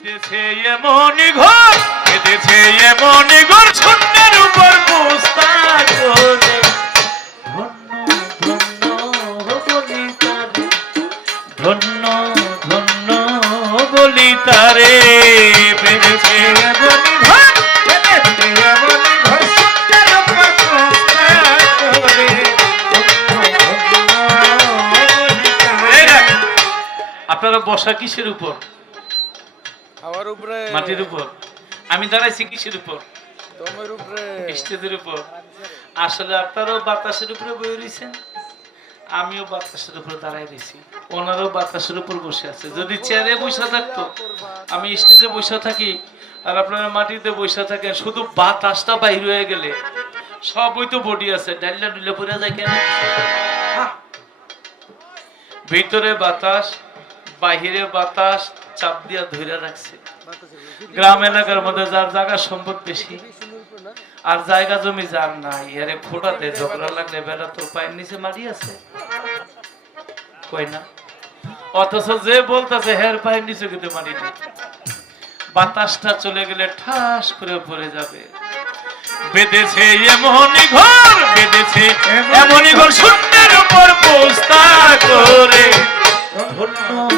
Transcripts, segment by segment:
বেঁধেছে এমনই ঘর বেঁধেছে এমনই ঘর শূন্যের উপর পোস্তা করে ধন্য ধন্য বলি তারে বেঁধেছে এমনই ঘর আপনারা বসা কিসের উপর? আমার উপরে। মাটির উপর। আমি দাঁড়াইছি কিসের উপর? দমের উপরে। স্টেজের উপর। আসলে আপনারাও বাতাসের উপরে বয়ে রয়েছেন আমিও বাতাসের উপরে দাঁড়াই রয়েছি ওনারও বাতাসের উপর বসে আছে। যদি চেয়ারে বসে থাকতো আমি স্টেজে বসে থাকি আর আপনারা মাটিতে বসে থাকেন শুধু বাতাসটা বাইর হয়ে গেলে। সবই তো বডি আছে ডাইলা ডুলে পড়ে যায় কেন? ভিতরে বাতাস বাহিরে বাতাস চাপ দিয়া ধরে রাখছে। গ্রাম এলাকার মধ্যে যার জায়গা সম্পদ বেশি, আর জায়গা জমি যার নাই আরে ফোটা দে ঝগড়া লাগলে বেড়া তোর পায়ের নিচে মারি আছে। কই না? অথচ যে বলতেছে, হের পায়ের নিচে কিন্তু মারি না বাতাসটা চলে গেলে ঠাস করে পড়ে যাবে। বেঁধেছে এমনই ঘর, বেঁধেছে এমনই ঘর শূন্যের উপর পোস্তা করে। ধন্য ধন্য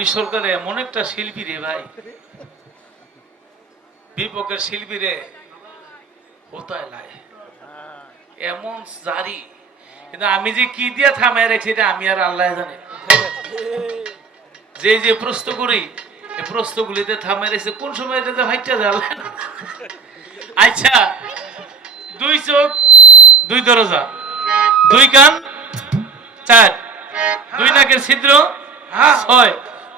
বাবলি সরকার এমন একটা শিল্পী রে ভাই। বিপকের শিল্পী রে লাই? এমন জারি। কিন্তু আমি যে কি দিয়ে থামাই রেখেছি এটা আমি আর আল্লাহ জানে। যে যে প্রশ্ন করি এই প্রশ্নগুলিতে থামে রেখেছে কোন সময় এটাতে ভাইটা যাবে আচ্ছা দুই চোখ দুই দরজা দুই কান চার। দুই নাকের ছিদ্র ছয়।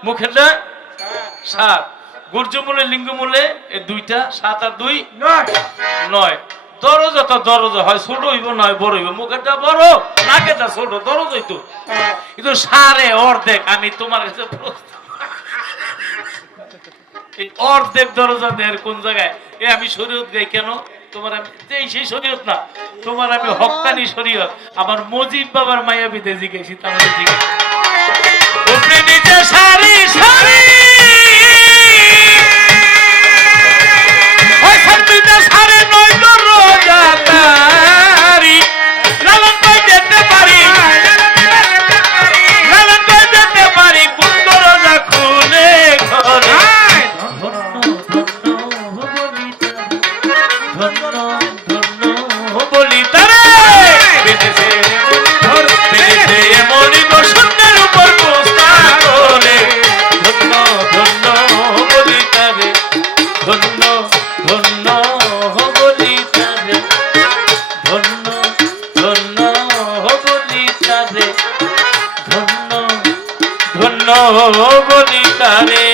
মুখেরটা সাত। গুর্জমূলে লিঙ্গমূলে এই দুইটা সাত আর দুই নয়। দরজা তো দরজা হয় ছোট হইব নয় বড় হইব। মুখেরটা বড় নাকেরটা ছোট দরজ হইতো কিন্তু সারে অর্ধেক আমি তোমার কাছে অর্ধেক দরজা দেয় কোন জায়গায়? এ আমি শরীয়ত গাই কেন? তোমার আমি এই সেই শরীয়ত না। তোমার আমি হকানি শরীয়ত। আমার মজিব বাবার মায়াবিতে জিজ্ঞেসি তাহলে জিজ্ঞেস সারি সারি ওই বলিতারে